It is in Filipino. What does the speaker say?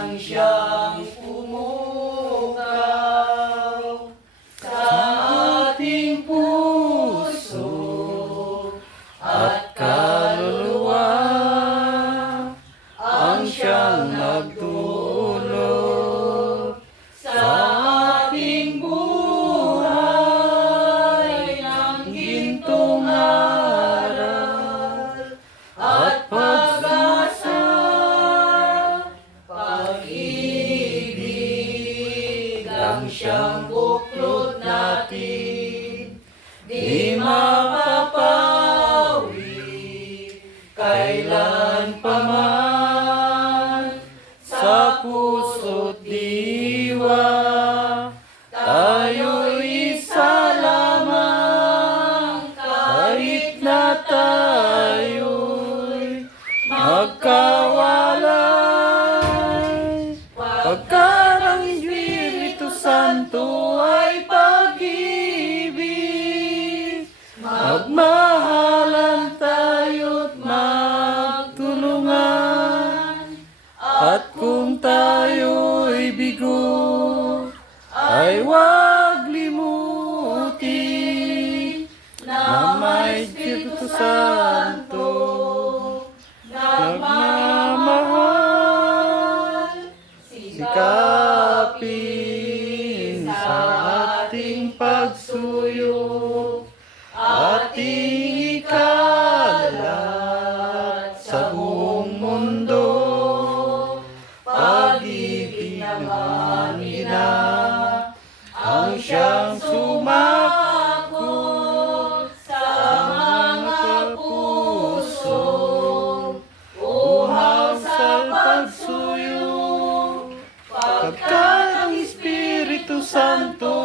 nang siyang pumukaw sa ating puso at kaluluwa. Ang siyang nagtulog siyang buklod natin, di mapapawi kailan pa man sa puso't diwa. Tayo'y isa lamang kahit na tayo'y magkawalay. Espiritu Santo ay pag-ibig, magmahalan tayo't magtulungan. At kung tayo'y bigo, ay huwag limutin na may Espiritu Santo Ina ang siyang sumakot sa mga puso. Uhaw sa pagsuyo, pagkat ang Espiritu Santo